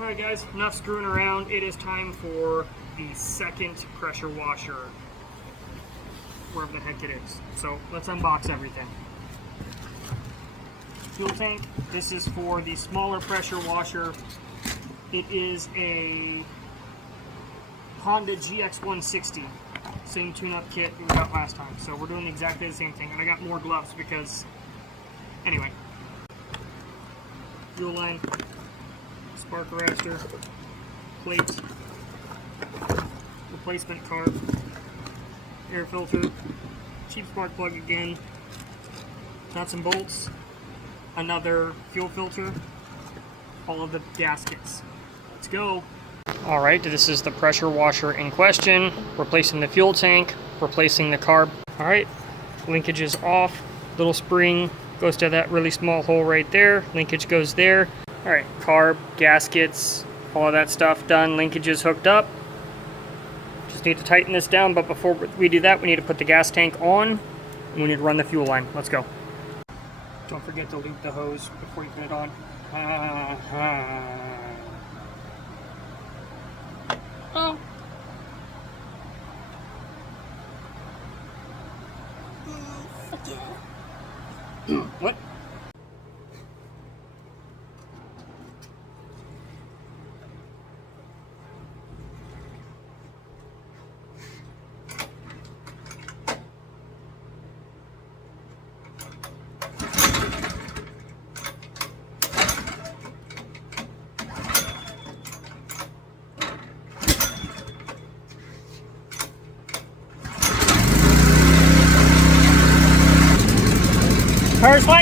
Alright guys, enough screwing around. It is time for the second pressure washer, wherever the heck it is. So let's unbox everything. Fuel tank, this is for the smaller pressure washer. It is a Honda GX160, same tune-up kit we got last time. So we're doing exactly the same thing, and I got more gloves because, anyway. Fuel line, spark arrestor, plate, replacement carb, air filter, cheap spark plug again, nuts and bolts, another fuel filter, all of the gaskets. Let's go. Alright, this is the pressure washer in question, replacing the fuel tank, replacing the carb. Alright, linkage is off, little spring goes to that really small hole right there, linkage goes there. Alright, carb, gaskets, all of that stuff done, linkage is hooked up. Just need to tighten this down, but before we do that, we need to put the gas tank on, and we need to run the fuel line. Let's go. Don't forget to loop the hose before you put it on. Oh. Fuck yeah. What? Tires flat?